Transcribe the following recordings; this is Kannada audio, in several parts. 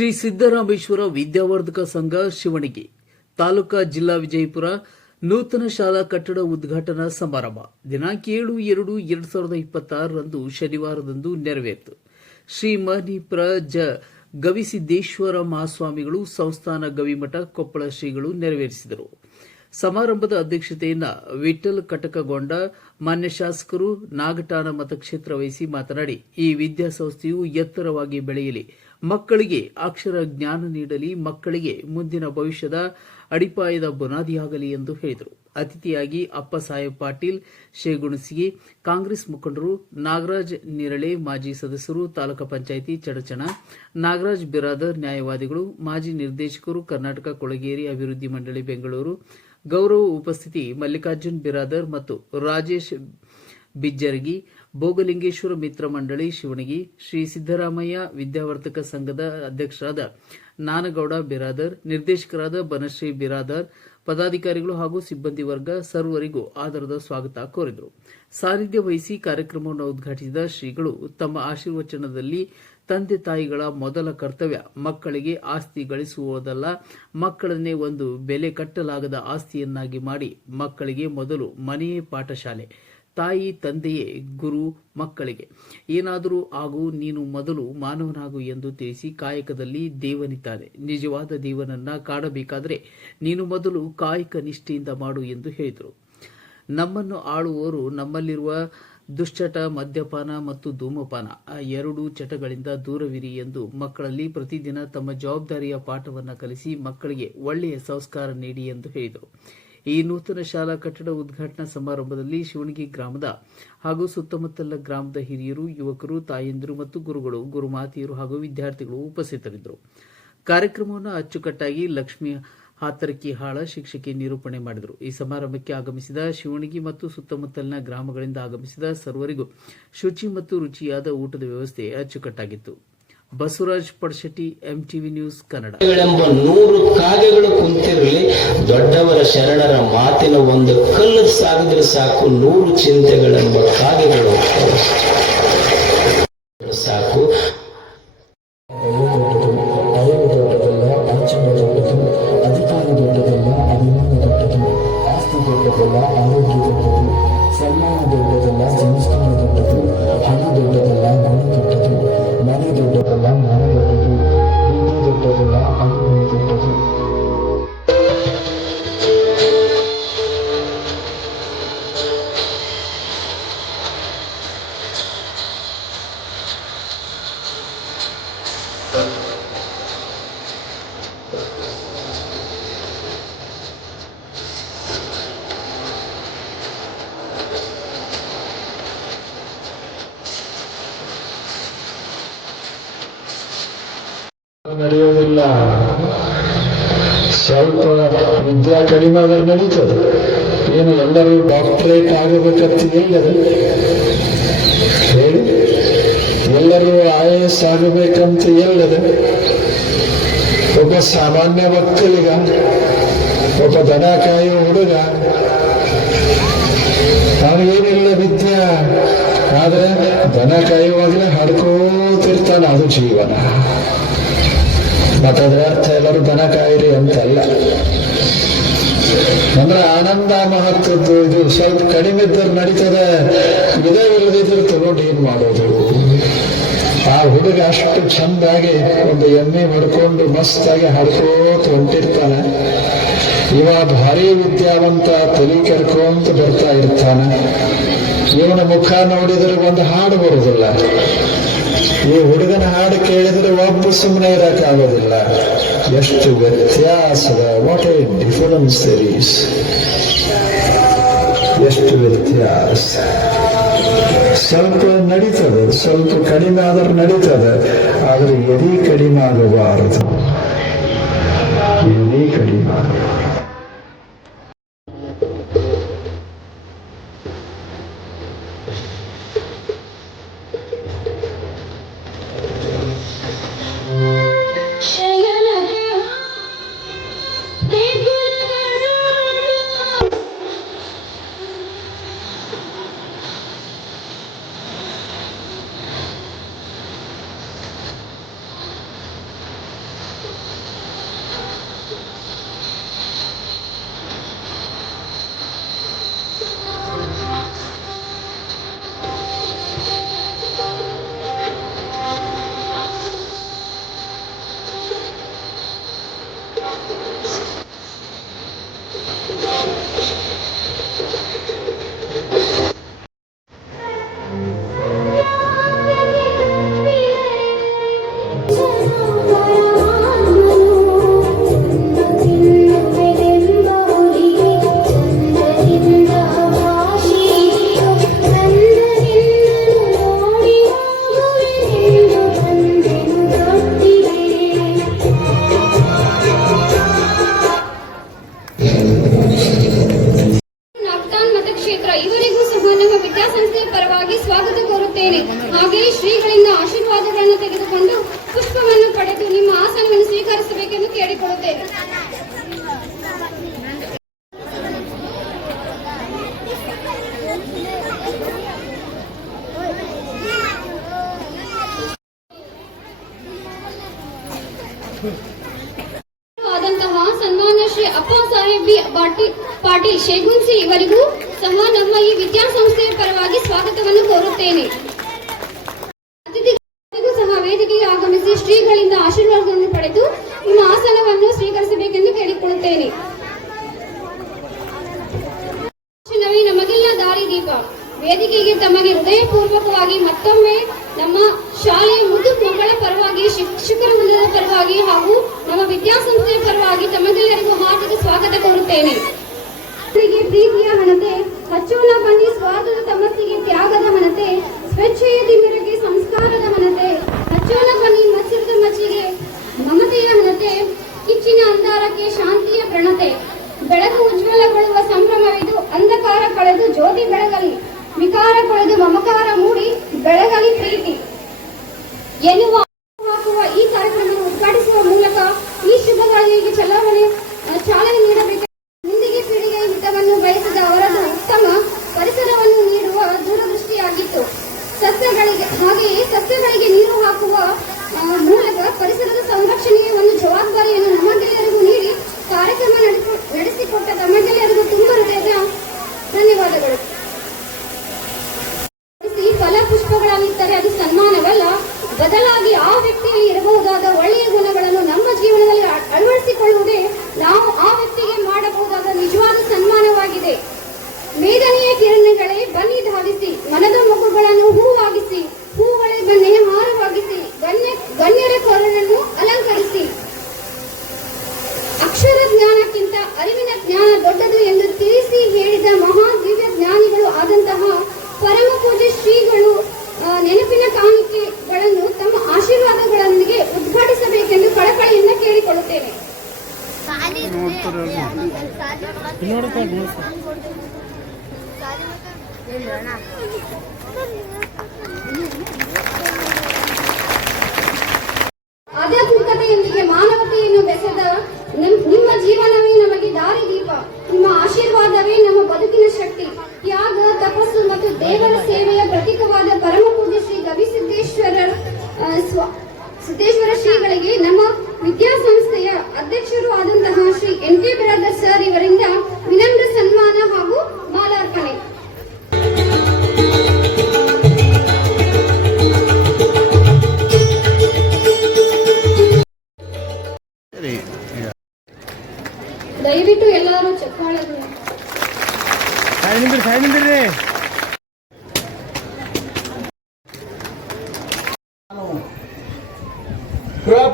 ಶ್ರೀ ಸಿದ್ದರಾಮೇಶ್ವರ ವಿದ್ಯಾವರ್ಧಕ ಸಂಘ ಶಿವಣಗಿ ತಾಲೂಕಾ ಜಿಲ್ಲಾ ವಿಜಯಪುರ ನೂತನ ಶಾಲಾ ಕಟ್ಟಡ ಉದ್ಘಾಟನಾ ಸಮಾರಂಭ ದಿನಾಂಕ 7/2/2026 ಶನಿವಾರದಂದು ನೆರವೇರಿತು. ಶ್ರೀ ಮಣಿಪ್ರ ಗವಿಸಿದ್ದೇಶ್ವರ ಮಹಾಸ್ವಾಮಿಗಳು ಸಂಸ್ಥಾನ ಗವಿಮಠ ಕೊಪ್ಪಳ ಶ್ರೀಗಳು ನೆರವೇರಿಸಿದರು. ಸಮಾರಂಭದ ಅಧ್ಯಕ್ಷತೆಯನ್ನು ವಿಠ್ಠಲ್ ಕಟಕಗೊಂಡ ಮಾನ್ಯ ಶಾಸಕರು ನಾಗಠಾಣ ಮತಕ್ಷೇತ್ರ ವಹಿಸಿ ಮಾತನಾಡಿ, ಈ ವಿದ್ಯಾಸಂಸ್ಥೆಯು ಎತ್ತರವಾಗಿ ಬೆಳೆಯಲಿ, ಮಕ್ಕಳಿಗೆ ಅಕ್ಷರ ಜ್ಞಾನ ನೀಡಲಿ, ಮಕ್ಕಳಿಗೆ ಮುಂದಿನ ಭವಿಷ್ಯದ ಅಡಿಪಾಯದ ಬುನಾದಿಯಾಗಲಿ ಎಂದು ಹೇಳಿದರು. ಅತಿಥಿಯಾಗಿ ಅಪ್ಪಸಾಹೇಬ್ ಪಾಟೀಲ್ ಶೇಗುಣಸಿಗಿ, ಕಾಂಗ್ರೆಸ್ ಮುಖಂಡರು ನಾಗರಾಜ್ ನಿರಳೆ, ಮಾಜಿ ಸದಸ್ಯರು, ತಾಲೂಕು ಪಂಚಾಯಿತಿ ಚಡಚಣ, ನಾಗರಾಜ್ ಬಿರಾದರ್, ನ್ಯಾಯವಾದಿಗಳು, ಮಾಜಿ ನಿರ್ದೇಶಕರು, ಕರ್ನಾಟಕ ಕೊಳಗೇರಿ ಅಭಿವೃದ್ಧಿ ಮಂಡಳಿ ಬೆಂಗಳೂರು, ಗೌರವ ಉಪಸ್ಥಿತಿ ಮಲ್ಲಿಕಾರ್ಜುನ್ ಬಿರಾದರ್ ಮತ್ತು ರಾಜೇಶ್ ಬಿಜ್ಜರಗಿ, ಭೋಗಲಿಂಗೇಶ್ವರ ಮಿತ್ರ ಮಂಡಳಿ ಶಿವಣಗಿ, ಶ್ರೀ ಸಿದ್ದರಾಮಯ್ಯ ವಿದ್ಯಾವರ್ಧಕ ಸಂಘದ ಅಧ್ಯಕ್ಷರಾದ ನಾನಗೌಡ ಬಿರಾದರ್, ನಿರ್ದೇಶಕರಾದ ಬನಶ್ರೀ ಬಿರಾದರ್, ಪದಾಧಿಕಾರಿಗಳು ಹಾಗೂ ಸಿಬ್ಬಂದಿ ವರ್ಗ ಸರ್ವರಿಗೂ ಆದರದ ಸ್ವಾಗತ ಕೋರಿದರು. ಸಾನ್ನಿಧ್ಯ ವಹಿಸಿ ಕಾರ್ಯಕ್ರಮವನ್ನು ಉದ್ಘಾಟಿಸಿದ ಶ್ರೀಗಳು ತಮ್ಮ ಆಶೀರ್ವಚನದಲ್ಲಿ ತಂದೆ ತಾಯಿಗಳ ಮೊದಲ ಕರ್ತವ್ಯ ಮಕ್ಕಳಿಗೆ ಆಸ್ತಿ ಗಳಿಸುವುದಲ್ಲ, ಮಕ್ಕಳನ್ನೇ ಒಂದು ಬೆಲೆ ಕಟ್ಟಲಾಗದ ಆಸ್ತಿಯನ್ನಾಗಿ ಮಾಡಿ ಮಕ್ಕಳಿಗೆ ಮೊದಲು ಮನೆಯೇ ಪಾಠಶಾಲೆ, ತಾಯಿ ತಂದೆಯೇ ಗುರು, ಮಕ್ಕಳಿಗೆ ಏನಾದರೂ ಆಗು, ನೀನು ಮೊದಲು ಮಾನವನಾಗು ಎಂದು ತಿಳಿಸಿ ಕಾಯಕದಲ್ಲಿ ದೇವನಿದ್ದಾನೆ, ನಿಜವಾದ ದೇವನನ್ನ ಕಾಣಬೇಕಾದರೆ ನೀನು ಮೊದಲು ಕಾಯಕ ನಿಷ್ಠೆಯಿಂದ ಮಾಡು ಎಂದು ಹೇಳಿದರು. ನಮ್ಮನ್ನು ಆಳುವವರು ನಮ್ಮಲ್ಲಿರುವ ದುಶ್ಚಟ, ಮದ್ಯಪಾನ ಮತ್ತು ಧೂಮಪಾನ ಎರಡೂ ಚಟಗಳಿಂದ ದೂರವಿರಿ ಎಂದು ಮಕ್ಕಳಲ್ಲಿ ಪ್ರತಿದಿನ ತಮ್ಮ ಜವಾಬ್ದಾರಿಯ ಪಾಠವನ್ನು ಕಲಿಸಿ ಮಕ್ಕಳಿಗೆ ಒಳ್ಳೆಯ ಸಂಸ್ಕಾರ ನೀಡಿ ಎಂದು ಹೇಳಿದರು. ಈ ನೂತನ ಶಾಲಾ ಕಟ್ಟಡ ಉದ್ಘಾಟನಾ ಸಮಾರಂಭದಲ್ಲಿ ಶಿವಣಗಿ ಗ್ರಾಮದ ಹಾಗೂ ಸುತ್ತಮುತ್ತಲ ಗ್ರಾಮದ ಹಿರಿಯರು, ಯುವಕರು, ತಾಯಂದಿರು ಮತ್ತು ಗುರುಗಳು, ಗುರುಮಾತೆಯರು ಹಾಗೂ ವಿದ್ಯಾರ್ಥಿಗಳು ಉಪಸ್ಥಿತರಿದ್ದರು. ಕಾರ್ಯಕ್ರಮವನ್ನು ಅಚ್ಚುಕಟ್ಟಾಗಿ ಲಕ್ಷ್ಮೀ ಹಾತರಕಿಹಾಳ ಶಿಕ್ಷಕಿ ನಿರೂಪಣೆ ಮಾಡಿದರು. ಈ ಸಮಾರಂಭಕ್ಕೆ ಆಗಮಿಸಿದ ಶಿವಣಗಿ ಮತ್ತು ಸುತ್ತಮುತ್ತಲಿನ ಗ್ರಾಮಗಳಿಂದ ಆಗಮಿಸಿದ ಸರ್ವರಿಗೂ ಶುಚಿ ಮತ್ತು ರುಚಿಯಾದ ಊಟದ ವ್ಯವಸ್ಥೆ ಅಚ್ಚುಕಟ್ಟಾಗಿತ್ತು. Basavaraj Padashetti, MTV news Kannada. 100 ಕಾಗೆಗಳು ಕುಂತಿರಲಿ, ದೊಡ್ಡವರ ಶರಣರ ಮಾತಿನ ಒಂದು ಕಲ್ಲು ಸಾಗಿದ್ರೆ ಸಾಕು, 100 ಚಿಂತೆಗಳೆಂಬ ಕಾಗೆಗಳು ಸಾಕು. ಅಧಿಕಾರ ದೊಡ್ಡದಲ್ಲ, ಅಭಿಮಾನ ದೊಡ್ಡದು, ಆಸ್ತಿ ದೊಡ್ಡದಲ್ಲ, ಆರೋಗ್ಯ ದೊಡ್ಡದು, ಸನ್ಮಾನ ದೊಡ್ಡದಲ್ಲ, ಸಂಸ್ಕಾರ ದೊಡ್ಡದು, ಹಣ ದೊಡ್ಡದಲ್ಲ, ಗುಣ ದೊಡ್ಡದು, ಮನೆ ದೊಡ್ಡದಲ್ಲ, ಮನ ದೊಡ್ಡದು, ವಿದ್ಯೆ ದೊಡ್ಡದಲ್ಲ, ಅನುಭವ ದೊಡ್ಡದು. ನಡೆಯೋದಿಲ್ಲ. ಸ್ವಲ್ಪ ವಿದ್ಯಾ ಕಡಿಮೆ ಆದ್ರೆ ನಡೀತದೆ. ಏನು ಎಲ್ಲರೂ ಡಾಕ್ಟರೇಟ್ ಆಗಬೇಕಂತ ಎಲ್ಲದು ಹೇಳಿ, ಎಲ್ಲರೂ IAS ಆಗಬೇಕಂತ ಎಲ್ಲದು. ಒಬ್ಬ ಸಾಮಾನ್ಯ ಮಕ್ಕಳಿಗ, ಒಬ್ಬ ದನ ಕಾಯೋ ಹುಡುಗ, ಅವನಿಗೇನಿಲ್ಲ ವಿದ್ಯೆ, ಆದ್ರೆ ದನ ಕಾಯುವಾಗಲೇ ಹಾಡ್ಕೋತಿರ್ತಾನ, ಅದು ಜೀವನ. ಮತ್ತೆ ಅದರ ಅರ್ಥ ಎಲ್ಲರೂ ದನ ಕಾಯಿರಿ ಅಂತಲ್ಲ. ಅಂದ್ರೆ ಆನಂದ ಮಹತ್ವದ್ದು. ಇದು ಸ್ವಲ್ಪ ಕಡಿಮೆ ಇದ್ದರೆ ನಡೀತದೆ, ಇದೇ ಇಲ್ಲದಿದ್ರೆ ತಗೊಂಡು ಏನ್ ಮಾಡೋದು. ಆ ಹುಡುಗ ಅಷ್ಟು ಚಂದಾಗಿ ಒಂದು ಎಮ್ಮೆ ಹೊಡ್ಕೊಂಡು ಮಸ್ತಾಗಿ ಹಾಡ್ಕೋತ ಹೊಂಟಿರ್ತಾನೆ. ಇವ ಭಾರಿ ವಿದ್ಯಾವಂತ, ತಲೆ ಕೆರ್ಕೊಂತ ಬರ್ತಾ ಇರ್ತಾನೆ. ಇವನ ಮುಖ ನೋಡಿದ್ರೆ ಒಂದು ಹಾಡು ಬರುದಿಲ್ಲ. ಈ ಹುಡುಗನ ಹಾಡು ಕೇಳಿದ್ರೆ ಒಬ್ಬ ಸುಮ್ಮನೆ ಇರಕ್ಕಾಗೋದಿಲ್ಲ. ಎಷ್ಟು ವ್ಯತ್ಯಾಸದ, what a difference there is. ಎಷ್ಟು ವ್ಯತ್ಯಾಸ. ಸ್ವಲ್ಪ ನಡೀತದೆ, ಸ್ವಲ್ಪ ಕಡಿಮೆ ಆದ್ರೆ ನಡೀತದೆ, ಆದ್ರೆ ಎದೆ ಕಡಿಮೆ ಆಗಬಾರದು. ಎದೆ ಕಡಿಮೆ ಆಗಬಾರದು. ನಾಗ್ತಾನ್ ಮತಕ್ಷೇತ್ರ ಇವರಿಗೂ ಸಹ ನಮ್ಮ ವಿದ್ಯಾಸಂಸ್ಥೆಯ ಪರವಾಗಿ ಸ್ವಾಗತ ಕೋರುತ್ತೇನೆ. ಹಾಗೆಯೇ ಶ್ರೀಗಳಿಂದ ಆಶೀರ್ವಾದಗಳನ್ನು ತೆಗೆದುಕೊಂಡು ಪುಷ್ಪವನ್ನು ಪಡೆದು ನಿಮ್ಮ ಆಸನವನ್ನು ಸ್ವೀಕರಿಸಬೇಕೆಂದು ಕೇಳಿಕೊಳ್ಳುತ್ತೇನೆ. ಆದಂತಹ ಸನ್ಮಾನ್ಯ ಶ್ರೀ ಅಪ್ಪ ಸಾಹೇಬ್ ಬಿ ಪಾಟೀಲ್ ಶೇಗುನ್ಸಿ ಇವರಿಗೂ ಸಹ ನಮ್ಮ ಈ ವಿದ್ಯಾಸಂಸ್ಥೆಯ ಪರವಾಗಿ ಸ್ವಾಗತವನ್ನು ಕೋರುತ್ತೇನೆ. ಅತಿಥಿಗಳಿಗೂ ಸಹ ವೇದಿಕೆಗೆ ಆಗಮಿಸಿ ಶ್ರೀಗಳಿಂದ ಆಶೀರ್ವಾದವನ್ನು ಪಡೆದು ನಿಮ್ಮ ಆಸನವನ್ನು ಸ್ವೀಕರಿಸಬೇಕೆಂದು ಕೇಳಿಕೊಳ್ಳುತ್ತೇನೆ. ನಮಗೆಲ್ಲ ದಾರಿದೀಪ. ವೇದಿಕೆಗೆ ತಮಗೆ ಹೃದಯಪೂರ್ವಕವಾಗಿ ಮತ್ತೊಮ್ಮೆ ನಮ್ಮ ಶಾಲೆಯ ಮುದ್ದು ಮಕ್ಕಳ ಪರವಾಗಿ, ಶಿಕ್ಷಕರ ವೃಂದದ ಪರವಾಗಿ ಹಾಗೂ ನಮ್ಮ ವಿದ್ಯಾಸಂಸ್ಥೆಯ ಪರವಾಗಿ ತಮಗೆಲ್ಲರಿಗೂ ಹಾರ್ದಿಕ ಸ್ವಾಗತ ಕೋರುತ್ತೇನೆ. ಪ್ರೀತಿಯ ಹಣತೆ, ಹಚ್ಚೋಣ ಬನ್ನಿ ಸ್ವಾರ್ಥದ ತಮಸ್ಸಿಗೆ ತ್ಯಾಗದ ಹಣತೆ, ಸ್ವೇಚ್ಛೆಯ ತಿಮಿರಗೆ ಸಂಸ್ಕಾರದ ಹಣತೆ, ಹಚ್ಚೋಣ ಬನ್ನಿ ಮತ್ಸರದ ಮಚ್ಚಿಗೆ ಮಮತೆಯ ಹಣತೆ, ಕಿಚ್ಚಿನ ಅಂಧಾರಕ್ಕೆ ಶಾಂತಿಯ ಪ್ರಣತೆ. ಬೆಳಕು ಉಜ್ವಲಗೊಳ್ಳುವ ಸಂಭ್ರಮವಿದು, ಅಂಧಕಾರ ಕಳೆದು ಜ್ಯೋತಿ ಬೆಳಗಲಿ, ವಿಕಾರ ಕಳೆದು ಮಮಕಾರ ಮೂಡಿ ಬೆಳಗಲಿ ಪ್ರೀತಿ ಎನ್ನುವ ಹಾಕುವ ಈ ಕಾರ್ಯಕ್ರಮವನ್ನು ಉದ್ಘಾಟಿಸುವ ಮೂಲಕ ಈ ಶುಭ ಗಳಿಗೆ ಚಾಲನೆ ನೀಡಬೇಕು. ಮುಂದಿಗೆ ಪೀಳಿಗೆಯ ಹಿತವನ್ನು ಬಯಸಿದ ಅವರದು ಉತ್ತಮ ಪರಿಸರವನ್ನು ನೀಡುವ ದೂರದೃಷ್ಟಿಯಾಗಿತ್ತು. ಹಾಗೆಯೇ ಸಸ್ಯಗಳಿಗೆ ನೀರು ಹಾಕುವ ಮೂಲಕ ಪರಿಸರದ ಸಂರಕ್ಷಣೆಯ ಒಂದು ಜವಾಬ್ದಾರಿಯನ್ನು ನಮಗೆಲ್ಲರಿಗೂ ನೀಡಿ ಕಾರ್ಯಕ್ರಮ ನಡೆಸಿಕೊಟ್ಟ ತಮಗೆಲ್ಲರಿಗೂ ತುಂಬ ಹೃದಯದ ಧನ್ಯವಾದಗಳು. ಫಲ ಪುಷ್ಪಗಳಾಗಿದ್ದರೆ ಅದು ಸನ್ಮಾನವಲ್ಲ, ಬದಲಾಗಿ ಆ ವ್ಯಕ್ತಿಯಲ್ಲಿ ಇರಬಹುದಾದ ಒಳ್ಳೆಯ ಗುಣಗಳನ್ನು ನಮ್ಮ ಜೀವನದಲ್ಲಿ ಅಳವಡಿಸಿಕೊಳ್ಳುವುದೇ ನಾವು ಆ ವ್ಯಕ್ತಿಗೆ ಮಾಡಬಹುದಾದ ನಿಜವಾದ ಸನ್ಮಾನವಾಗಿದೆ. ಮೇದನೆಯ ಕಿರಣಗಳೇ ಬನ್ನಿ ಧಾವಿಸಿ, ಮನದ ಮಗುಗಳನ್ನು ಹೂವಾಗಿಸಿ, ಹೂಗಳೇ ಬನ್ನಿ ಹಾರವಾಗಿಸಿ, ಗಣ್ಯರ ಕೊರಳನ್ನು ಅಲಂಕರಿಸಿ. ಅಕ್ಷರ ಜ್ಞಾನಕ್ಕಿಂತ ಅರಿವಿನ ಜ್ಞಾನ ದೊಡ್ಡದು ಎಂದು ತಿಳಿಸಿ ಹೇಳಿದ ಮಹಾ ದಿವ್ಯ ಜ್ಞಾನಿಗಳು ಆದಂತಹ ಪರಮ ಪೂಜ್ಯ ಶ್ರೀಗಳು ನೆನಪಿನ ಕಾಣಿಕೆಗಳನ್ನು ತಮ್ಮ ಆಶೀರ್ವಾದಗಳೊಂದಿಗೆ ಉದ್ಘಾಟಿಸಬೇಕೆಂದು ಕಳಕಳಿಯಿಂದ ಕೇಳಿಕೊಳ್ಳುತ್ತೇನೆ. ಆಧ್ಯಾತ್ಮಿಕತೆಯೊಂದಿಗೆ ಮಾನವತೆಯನ್ನು ಬೆಸೆದ ನಿಮ್ಮ ಜೀವನವೇ ನಮಗೆ ದಾರಿದೀಪ. ನಿಮ್ಮ ಆಶೀರ್ವಾದವೇ ನಮ್ಮ ಬದುಕಿನ ಶಕ್ತಿ. ತ್ಯಾಗ, ತಪಸ್ಸು ಮತ್ತು ದೇವರ ಸೇವೆಯ ಪ್ರತೀಕವಾದ ಪರಮ ಪೂಜ್ಯ ಶ್ರೀ ಗವಿಸಿದ್ದೇಶ್ವರ ಶ್ರೀಗಳಿಗೆ ನಮ್ಮ ವಿದ್ಯಾಸಂಸ್ಥೆಯ ಅಧ್ಯಕ್ಷರು ಆದಂತಹ ಶ್ರೀ NK ಬ್ರದರ್ ಸರ್ ಇವರಿಂದ ವಿನಮ್ರ ಸನ್ಮಾನ ಹಾಗೂ ಮಾಲಾರ್ಪಣೆ. ದಯವಿಟ್ಟು ಎಲ್ಲರೂ ಚಪ್ಪಾಳೆಗಳು.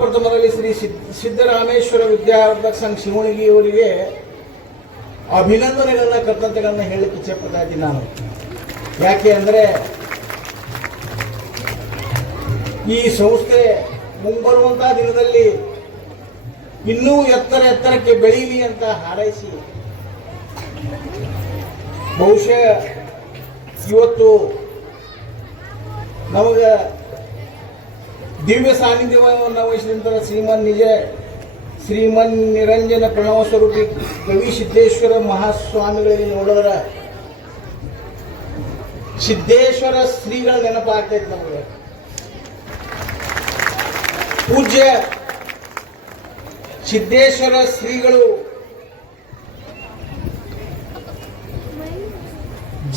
ಪ್ರಥಮದಲ್ಲಿ ಶ್ರೀ ಸಿದ್ದರಾಮೇಶ್ವರ ವಿದ್ಯಾವರ್ಧಕ ಸಂಘ ಶಿವಣಗಿಯವರಿಗೆ ಅಭಿನಂದನೆಗಳನ್ನ ಕೃತಜ್ಞತೆಗಳನ್ನ ಹೇಳಲಿಕ್ಕೆ ಇಚ್ಛೆಪಡ್ತಾ ಇದ್ದೀನಿ ನಾನು. ಯಾಕೆ ಅಂದರೆ ಈ ಸಂಸ್ಥೆ ಮುಂಬರುವಂತಹ ದಿನದಲ್ಲಿ ಇನ್ನೂ ಎತ್ತರಕ್ಕೆ ಬೆಳೀಲಿ ಅಂತ ಹಾರೈಸಿ, ಬಹುಶಃ ಇವತ್ತು ನಮಗ ದಿವ್ಯ ಸಾನ್ನಿಧ್ಯವನ್ನು ವಹಿಸಿದಂತಹ ಶ್ರೀಮನ್ ನಿರಂಜನ ಪ್ರಣವ ಸ್ವರೂಪಿ ಗವಿಸಿದ್ದೇಶ್ವರ ಮಹಾಸ್ವಾಮಿಗಳಲ್ಲಿ ನೋಡಿದ್ರ ಸಿದ್ದೇಶ್ವರ ಶ್ರೀಗಳ ನೆನಪಾಗ್ತೈತೆ ನಮಗೆ. ಪೂಜ್ಯ ಸಿದ್ದೇಶ್ವರ ಶ್ರೀಗಳು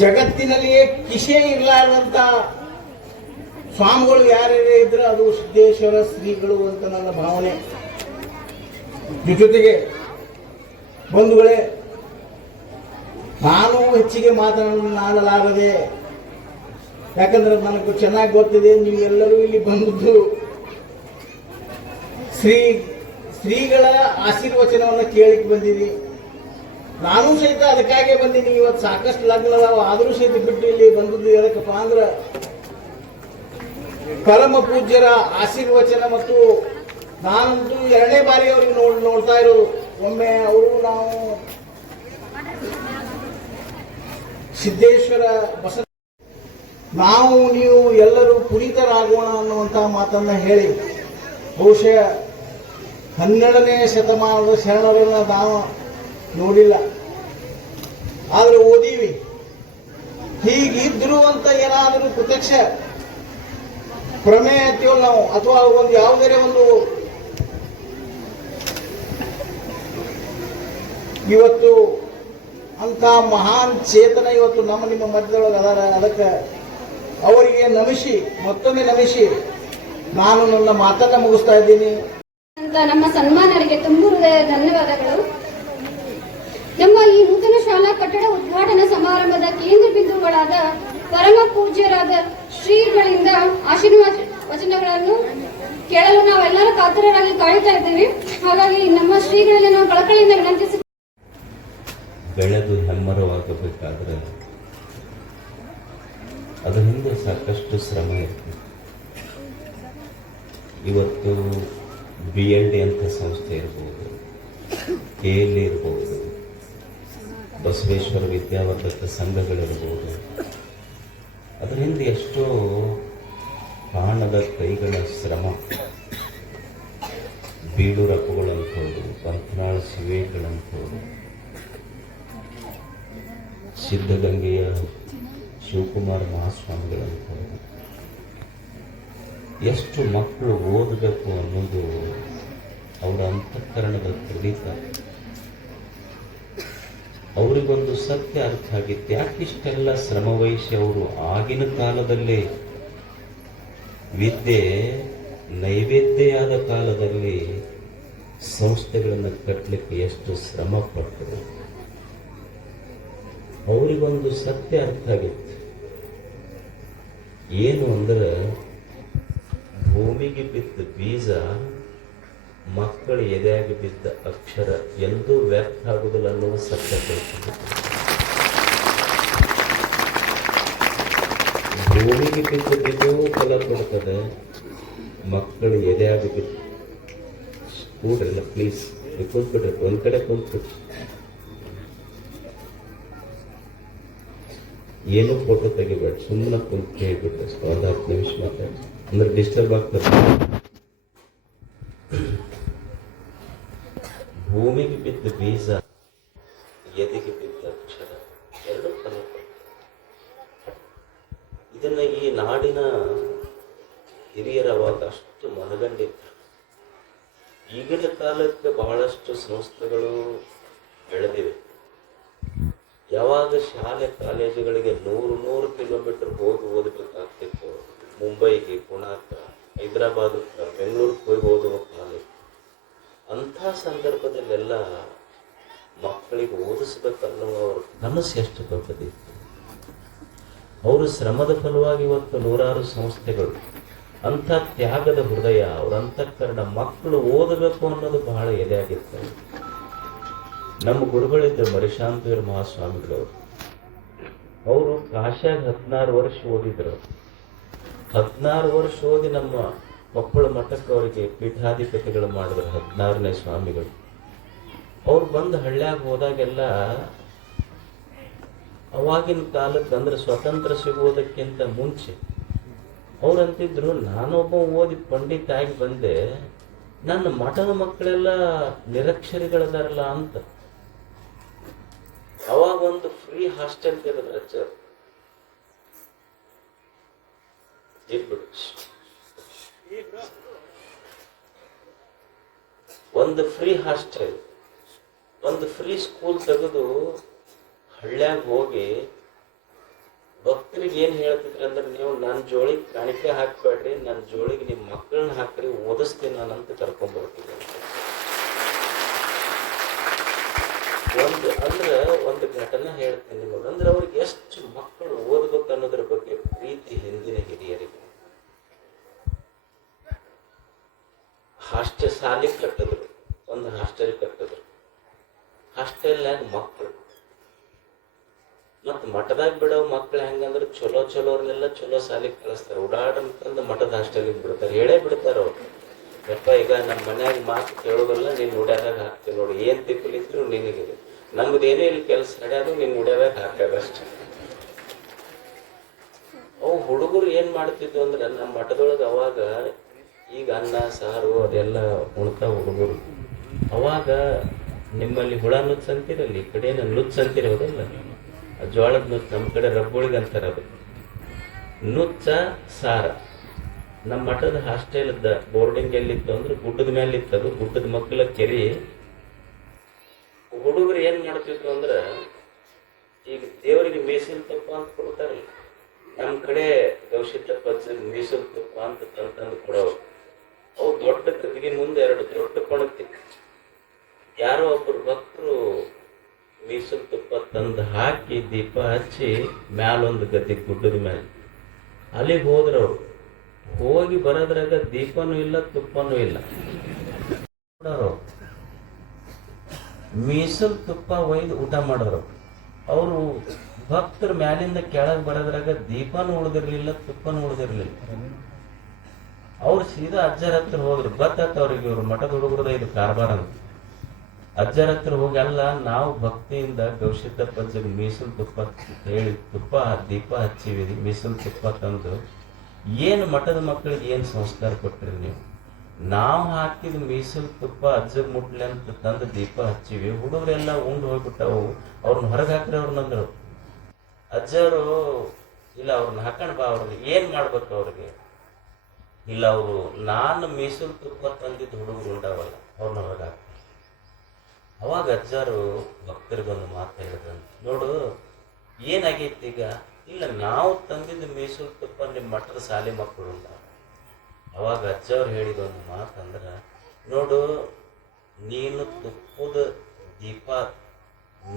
ಜಗತ್ತಿನಲ್ಲಿಯೇ ಕಿಸೆ ಇರಲಾರ್ದಂತ ಸ್ವಾಮಿಗಳು ಯಾರ್ಯಾರೇ ಇದ್ರೆ ಅದು ಸಿದ್ದೇಶ್ವರ ಶ್ರೀಗಳು ಅಂತ ನನ್ನ ಭಾವನೆ. ಜೊತೆಗೆ ಬಂಧುಗಳೇ, ನಾನು ಹೆಚ್ಚಿಗೆ ಮಾತನಾಡಲಾರದೆ, ಯಾಕಂದ್ರೆ ನನಗೂ ಚೆನ್ನಾಗಿ ಗೊತ್ತಿದೆ ನೀವೆಲ್ಲರೂ ಇಲ್ಲಿ ಬಂದದ್ದು ಶ್ರೀಗಳ ಆಶೀರ್ವಚನವನ್ನು ಕೇಳಿಕ್ ಬಂದಿದ್ದೀನಿ. ನಾನು ಸಹಿತ ಅದಕ್ಕಾಗೆ ಬಂದೀನಿ. ಇವತ್ತು ಸಾಕಷ್ಟು ಲಗ್ನ ಅದಾವ, ಆದರೂ ಸಹಿತ ಬಿಟ್ಟು ಇಲ್ಲಿ ಬಂದದ್ದು ಎದಕ್ಕಪ್ಪ ಅಂದ್ರೆ ಪರಮ ಪೂಜ್ಯರ ಆಶೀರ್ವಚನ. ಮತ್ತು ನಾನಂತೂ 2ನೇ ಬಾರಿ ಅವ್ರಿಗೆ ನೋಡ್ತಾ ಇರೋದು. ಒಮ್ಮೆ ಅವರು ನಾವು ಸಿದ್ದೇಶ್ವರ ನಾವು ನೀವು ಎಲ್ಲರೂ ಪುನೀತರಾಗೋಣ ಅನ್ನುವಂಥ ಮಾತನ್ನ ಹೇಳಿ, ಬಹುಶಃ 12ನೇ ಶತಮಾನದ ಶರಣರನ್ನ ನಾವು ನೋಡಿಲ್ಲ, ಆದ್ರೆ ಓದೀವಿ. ಹೀಗಿದ್ರು ಅಂತ ಏನಾದರೂ ಪ್ರತ್ಯಕ್ಷ ಪ್ರಮೇಯ ಅಂತೀವಲ್ಲ ನಾವು, ಅಥವಾ ಒಂದು ಯಾವುದೇ ಒಂದು ಇವತ್ತು ಅಂತ ಮಹಾನ್ ಚೇತನ ಇವತ್ತು ನಿಮ್ಮ ಮಧ್ಯದೊಳಗೆ ಅದಾರ. ಅದಕ್ಕೆ ಅವರಿಗೆ ಮತ್ತೊಮ್ಮೆ ನಮಿಸಿ ನಾನು ನನ್ನ ಮಾತನ್ನ ಮುಗಿಸ್ತಾ ಇದ್ದೀನಿ. ಅಂತ ನಮ್ಮ ಸನ್ಮಾನರಿಗೆ ತುಂಬ ಹೃದಯ ಧನ್ಯವಾದಗಳು. ನಮ್ಮ ಈ ನೂತನ ಶಾಲಾ ಕಟ್ಟಡ ಉದ್ಘಾಟನಾ ಸಮಾರಂಭದ ಕೇಂದ್ರ ಬಿಂದುಗಳಾದ ಪರಮ ಪೂಜ್ಯರಾದ ಶ್ರೀಗಳಿಂದ ಆಶೀರ್ವಚನಗಳನ್ನು ಕೇಳಲು ನಾವೆಲ್ಲರೂ ಕಾತರರಾಗಿ ಕಾಯುತ್ತಾ ಇದ್ದೇವೆ. ಹಾಗಾಗಿ ನಮ್ಮ ಶ್ರೀಗಳಲ್ಲಿ ನಾವು ಕಳಕಳಿಯಿಂದ ವಿನಂತಿಸಿ ಬೆಳೆದು ಹೆಮ್ಮರವಾಗಬೇಕಾದ್ರೆ ಅದರ ಹಿಂದೆ ಸಾಕಷ್ಟು ಶ್ರಮ ಇರ್ತದೆ. ಇವತ್ತು BLD ಅಂತ ಸಂಸ್ಥೆ ಇರ್ಬೋದು, KL ಇರ್ಬೋದು, ಬಸವೇಶ್ವರ ವಿದ್ಯಾವರ್ಧಕ ಸಂಘಗಳಿರ್ಬೋದು, ಅದರ ಹಿಂದೆ ಎಷ್ಟೋ ಕಾಣದ ಕೈಗಳ ಶ್ರಮ. ಬೀಳೂರು ಅಪ್ಪುಗಳಂಥವ್ರು, ಪಂಥನಾಳ ಶಿವೇಗಳಂಥವ್ರು, ಸಿದ್ಧಗಂಗೆಯ ಶಿವಕುಮಾರ ಮಹಾಸ್ವಾಮಿಗಳಂಥವ್ರು, ಎಷ್ಟು ಮಕ್ಕಳು ಓದಬೇಕು ಅನ್ನೋದು ಅವರ ಅಂತಃಕರಣದ ತುಡಿತ. ಅವರಿಗೊಂದು ಸತ್ಯ ಅರ್ಥ ಆಗಿತ್ತು. ಯಾಕಿಷ್ಟೆಲ್ಲ ಶ್ರಮವಹಿಸಿ ಅವರು ಆಗಿನ ಕಾಲದಲ್ಲಿ ವಿದ್ಯೆ ನೈವೇದ್ಯ ಆದ ಕಾಲದಲ್ಲಿ ಸಂಸ್ಥೆಗಳನ್ನು ಕಟ್ಟಲಿಕ್ಕೆ ಎಷ್ಟು ಶ್ರಮ ಪಟ್ಟರು. ಅವರಿಗೊಂದು ಸತ್ಯ ಅರ್ಥ ಆಗಿತ್ತು. ಏನು ಅಂದ್ರೆ ಭೂಮಿಗೆ ಬಿದ್ದ ಬೀಜ, ಮಕ್ಕಳು ಎದೆಯಾಗಿ ಬಿದ್ದ ಅಕ್ಷರ ಎಂದೂ ವ್ಯರ್ಥ ಆಗುವುದಿಲ್ಲ ಅನ್ನುವ ಸತ್ಯ ಕಲ್ಪಿಸಿದೆ. ಭೂಮಿಗೆ ಬಿದ್ದ ಬೀಜವೂ ಫಲ ಕೊಡ್ತದೆ, ಮಕ್ಕಳು ಎದೆಯಾಗಿ ಬಿದ್ದ. ಕೂಡ್ರಲ್ಲ ಪ್ಲೀಸ್, ಕುಂತ್ಬಿಟ್ರೆ ಒಂದ್ ಕಡೆ ಕುಂತ್ಬಿಟ್ರಿ. ಏನು ಫೋಟೋ ತೆಗಿಬೇಡ, ಸುಮ್ಮನೆ ಕುಂತು ಹೇಳ್ಬಿಟ್ರೆ 10 ನಿಮಿಷ ಮಾತಾಡಿ, ಅಂದ್ರೆ ಡಿಸ್ಟರ್ಬ್ ಆಗ್ತದೆ. ಭೂಮಿಗೆ ಬಿದ್ದ ಬೀಜ, ಎದೆಗೆ ಬಿದ್ದ ಅಕ್ಷರ ಎರಡು ಫಲ. ಇದನ್ನ ಈ ನಾಡಿನ ಹಿರಿಯರವಾಗ ಅಷ್ಟು ಮನಗಂಡಿದ್ರು. ಈಗಿನ ಕಾಲಕ್ಕೆ ಬಹಳಷ್ಟು ಸಂಸ್ಥೆಗಳು ಬೆಳೆದಿವೆ. ಯಾವಾಗ ಶಾಲೆ ಕಾಲೇಜುಗಳಿಗೆ 100 ಕಿಲೋಮೀಟರ್ ಹೋಗಿ ಓದಬೇಕಾಗ್ತಿತ್ತು, ಮುಂಬೈಗೆ, ಪುಣಾಕ, ಹೈದರಾಬಾದ್, ಬೆಂಗಳೂರಿಗೆ ಹೋಗಿ ಓದುವ ಕಾಲೇಜ್. ಅಂಥ ಸಂದರ್ಭದಲ್ಲೆಲ್ಲ ಮಕ್ಕಳಿಗೆ ಓದಿಸ್ಬೇಕನ್ನುವ ಅವ್ರ ಕನಸು ಎಷ್ಟು ದೊಡ್ಡದಿತ್ತು. ಅವರು ಶ್ರಮದ ಫಲವಾಗಿ ಇವತ್ತು 100 ಸಂಸ್ಥೆಗಳು. ಅಂಥ ತ್ಯಾಗದ ಹೃದಯ, ಅವ್ರ ಅಂತಃಕರಣ, ಮಕ್ಕಳು ಓದಬೇಕು ಅನ್ನೋದು ಬಹಳ ಎದೆಯಾಗಿತ್ತು. ನಮ್ಮ ಗುರುಗಳಿದ್ದರು ಮರಿಶಾಂತವೀರ ಮಹಾಸ್ವಾಮಿಗಳವರು. ಅವರು ಕಾಶ್ಯಾಗ 16 ವರ್ಷ ಓದಿದ್ರು. 16 ವರ್ಷ ಓದಿ ನಮ್ಮ ಕೊಪ್ಪಳ ಮಠಕ್ಕೆ ಅವರಿಗೆ ಪೀಠಾಧಿಪತಿಗಳು ಮಾಡಿದ್ರು 16ನೇ ಸ್ವಾಮಿಗಳು. ಅವ್ರು ಬಂದು ಹಳ್ಳ್ಯಾಗ ಹೋದಾಗೆಲ್ಲ ಅವಾಗಿನ ಕಾಲಕ್ಕೆ ಅಂದ್ರೆ ಸ್ವತಂತ್ರ ಸಿಗುವುದಕ್ಕಿಂತ ಮುಂಚೆ ಅವ್ರಂತಿದ್ರು, ನಾನೊಬ್ಬ ಓದಿ ಪಂಡಿತ ಆಗಿ ಬಂದೆ, ನನ್ನ ಮಠದ ಮಕ್ಕಳೆಲ್ಲ ನಿರಕ್ಷರಿಗಳದಾರಲ್ಲ ಅಂತ. ಅವಾಗ ಒಂದು ಫ್ರೀ ಹಾಸ್ಟೆಲ್ ತೆಗೆದ್ರು. ಒಂದು ಫ್ರೀ ಹಾಸ್ಟೆಲ್, ಒಂದು ಫ್ರೀ ಸ್ಕೂಲ್ ತೆಗೆದು ಹಳ್ಳ್ಯಾಗ ಹೋಗಿ ಭಕ್ತರಿಗೆ ಏನ್ ಹೇಳ್ತಿದ್ರಿ ಅಂದ್ರೆ, ನೀವು ನನ್ನ ಜೋಳಿಗೆ ಕಾಣಿಕೆ ಹಾಕ್ಬೇಡ್ರಿ, ನನ್ನ ಜೋಳಿಗೆ ನಿಮ್ಮ ಮಕ್ಕಳನ್ನ ಹಾಕ್ರಿ, ಓದಿಸ್ತೀನಿ ನಾನಂತ ಕರ್ಕೊಂಡ್ಬರ್ತೀನಿ. ಒಂದು ಘಟನೆ ಹೇಳ್ತೀನಿ ನೋಡಿ. ಅಂದ್ರೆ ಅವ್ರಿಗೆ ಎಷ್ಟು ಮಕ್ಕಳು ಓದ್ಬೇಕು ಅನ್ನೋದ್ರ ಬಗ್ಗೆ ಪ್ರೀತಿ ಹಿಂದಿನ ಹಿರಿಯರಿಗೆ. ಹಾಸ್ಟೆಲ್ ಶಾಲೆ ಕಟ್ಟಿದ್ರು, ಒಂದು ಹಾಸ್ಟೆಲ್ ಕಟ್ಟಿದ್ರು. ಹಾಸ್ಟೆಲ್ನಾಗ ಮಕ್ಕಳು ಮತ್ ಮಠದಾಗ ಬಿಡೋ ಮಕ್ಳು ಹೆಂಗಂದ್ರೆ ಚಲೋರ್ನೆಲ್ಲ ಚಲೋ ಶಾಲೆಗೆ ಕಳಿಸ್ತಾರೆ. ಓಡಾಡಂತಂದು ಮಠದ ಹಾಸ್ಟೆಲಿಗೆ ಬಿಡ್ತಾರೆ, ಹೇಳೇ ಬಿಡ್ತಾರ ಅವ್ರು. ಯಪ್ಪ ಈಗ ನಮ್ಮ ಮನ್ಯಾಗ ಮಾತು ಕೇಳೋದಲ್ಲ, ನೀನ್ ಉಡ್ಯಾದಾಗ ಹಾಕ್ತೀವಿ ನೋಡಿ, ಏನ್ ತಿಪ್ಪಲಿದ್ರು ನಿನಗೆ, ನಮ್ದೇನೇ ಇಲ್ಲಿ ಕೆಲಸ ನಡೆಯೋದು ನೀನ್ ಉಡ್ಯಾದಾಗ ಹಾಕೋದಷ್ಟೇ. ಅವು ಹುಡುಗರು ಏನ್ ಮಾಡ್ತಿದ್ವು ಅಂದ್ರೆ ನಮ್ಮ ಮಠದೊಳಗೆ ಅವಾಗ ಈಗ ಅನ್ನ ಸಾರು ಅದೆಲ್ಲ ಉಣ್ತಾ ಹುಡುಗರು. ಅವಾಗ ನಿಮ್ಮಲ್ಲಿ ಹುಳ ನುಚ್ಚ ಅಂತಿರಲ್ಲ, ಈ ಕಡೆ ನುಚ್ಚ ಅಂತಿರೋದಲ್ಲ, ಜೋಳದ ನುಚ್ಚ, ನಮ್ಮ ಕಡೆ ರಬ್ಬುಳಿಗೆ ಅಂತಾರ. ಅದು ನುಚ್ಚ ಸಾರ. ನಮ್ಮ ಮಠದ ಹಾಸ್ಟೆಲ್ ಬೋರ್ಡಿಂಗ್ ಎಲ್ಲಿತ್ತು ಅಂದ್ರೆ ಗುಡ್ಡದ ಮೇಲೆ ಇತ್ತು. ಅದು ಗುಡ್ಡದ ಮಕ್ಕಳ ಕೆರೆ. ಹುಡುಗರು ಏನ್ ಮಾಡ್ತಿದ್ರು ಅಂದ್ರ, ಈಗ ದೇವರಿಗೆ ಮೀಸಲು ತುಪ್ಪ ಅಂತ ಕೊಡ್ತಾರಲ್ಲ, ನಮ್ಮ ಕಡೆ ಗೌಶಿತ ಪಚ್ಚ ಮೀಸಲು ತುಪ್ಪ ಅಂತ ತಂದು ಕೊಡೋರು. ಅವು ದೊಡ್ಡ ಕದಿಗೆ ಮುಂದೆ 2 ದೊಡ್ಡ ಕೊಣತಿ. ಯಾರೋ ಒಬ್ಬರು ಭಕ್ತರು ಮೀಸಲು ತುಪ್ಪ ತಂದು ಹಾಕಿ ದೀಪ ಹಚ್ಚಿ ಮ್ಯಾಲೊಂದು ಗದ್ದೆ ಗುಡ್ಡದ ಮೇಲೆ ಅಲ್ಲಿಗೆ ಹೋದ್ರವ್ರು. ಹೋಗಿ ಬರೋದ್ರಾಗ ದೀಪನೂ ಇಲ್ಲ ತುಪ್ಪನೂ ಇಲ್ಲ. ಮೀಸಲು ತುಪ್ಪ ಒಯ್ದು ಊಟ ಮಾಡಿದ್ರು. ಅವರು ಭಕ್ತರ ಮ್ಯಾಲಿಂದ ಕೆಳಗೆ ಬರೋದ್ರಾಗ ದೀಪನೂ ಉಳಿದಿರ್ಲಿಲ್ಲ, ತುಪ್ಪನೂ ಉಳಿದಿರ್ಲಿಲ್ಲ. ಅವ್ರು ಸೀದಾ ಅಜ್ಜರ ಹತ್ರ ಹೋದ್ರು. ಗೊತ್ತಾಯ್ತು ಅವ್ರಿಗೆ ಇವ್ರು ಮಠದ ಹುಡುಗರದ ಇದು ಕಾರ್ಬಾರ ಅಂತ. ಅಜ್ಜರ ಹತ್ರ ಹೋಗಿ, ಅಲ್ಲ ನಾವು ಭಕ್ತಿಯಿಂದ ಗೌಶಿತ ಪಂಚಗೆ ಮೀಸಲು ತುಪ್ಪ ಹೇಳಿ ತುಪ್ಪ ದೀಪ ಹಚ್ಚಿವಿ, ಮೀಸಲು ತುಪ್ಪ ತಂದು ಏನು ಮಠದ ಮಕ್ಕಳಿಗೆ ಏನು ಸಂಸ್ಕಾರ ಕೊಟ್ರಿ ನೀವು? ನಾವು ಹಾಕಿದ ಮೀಸಲು ತುಪ್ಪ ಅಜ್ಜಗ್ ಮುಟ್ಲಿ ಅಂತ ತಂದು ದೀಪ ಹಚ್ಚಿವಿ, ಹುಡುಗರೆಲ್ಲ ಉಂಡು ಹೋಗ್ಬಿಟ್ಟವು, ಅವ್ರನ್ನ ಹೊರಗೆ ಹಾಕ್ರಿ ಅವ್ರನ್ನಂದ್ರು. ಅಜ್ಜವರು ಇಲ್ಲ, ಅವ್ರನ್ನ ಹಾಕೊಂಡ್ ಬಾ, ಅವ್ರಿಗೆ ಏನ್ ಮಾಡ್ಬೇಕು ಅವ್ರಿಗೆ? ಇಲ್ಲ, ಅವರು ನಾನು ಮೀಸಲು ತುಪ್ಪ ತಂದಿದ್ದು ಹುಡುಗರು ಉಂಡಾವಲ್ಲ, ಅವ್ರನ್ನ ಹೊರಗೆ ಹಾಕಿ. ಅವಾಗ ಅಜ್ಜಾರು ಭಕ್ತರಿಗೊಂದು ಮಾತು ಹೇಳಿದ್ರಂತ, ನೋಡು ಏನಾಗೈತಿ ಈಗ? ಇಲ್ಲ, ನಾವು ತಂದಿದ್ದು ಮೀಸಲು ತುಪ್ಪ ನಿಮ್ಮ ಮಠದ ಶಾಲೆ ಮಕ್ಕಳು ಉಂಡ. ಅವಾಗ ಅಜ್ಜವ್ರು ಹೇಳಿದ ಒಂದು ಮಾತಂದ್ರ, ನೋಡು ನೀನು ತುಪ್ಪದ ದೀಪ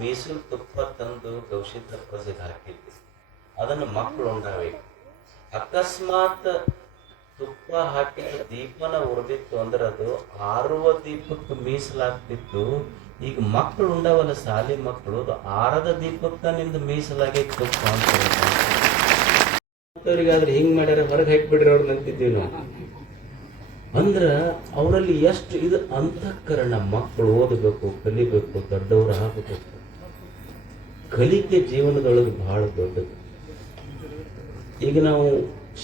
ಮೀಸಲು ತುಪ್ಪ ತಂದು ಗೌಶಿತ ಪ್ರಜೆಗೆ ಹಾಕಿದ್ದಿ, ಅದನ್ನು ಮಕ್ಕಳು ಉಂಡಾವೆ. ಅಕಸ್ಮಾತ್ ತುಪ್ಪ ಹಾಕಿದ ದೀಪನ ಉರಿದಿತ್ತು ಅಂದ್ರೆ ಅದು ಆರುವ ದೀಪಕ್ಕೆ ಮೀಸಲಾಗ್ತಿತ್ತು. ಈಗ ಮಕ್ಕಳು ಉಂಡವಲ್ಲ ಶಾಲೆ ಮಕ್ಕಳು, ಅದು ಆರದ ದೀಪಕ್ಕ ನಿಂದು ಮೀಸಲಾಗಿ ತುಪ್ಪ ಅಂತ ಅವ್ರಿಗಾದ್ರೆ ಹಿಂಗ್ ಮಾಡ್ಯಾರ, ಹೊರಗೆ ಹಾಕಿಬಿಡ್ರಿ ಅವ್ರನ್ನ ಅಂತಿದ್ದೀವಿ ನಾವು. ಅಂದ್ರ ಅವರಲ್ಲಿ ಎಷ್ಟು ಇದು ಅಂತಃಕರಣ. ಮಕ್ಕಳು ಓದಬೇಕು, ಕಲಿಬೇಕು, ದೊಡ್ಡವರು ಆಗಬೇಕು. ಕಲಿಕೆ ಜೀವನದೊಳಗೆ ಬಹಳ ದೊಡ್ಡದು. ಈಗ ನಾವು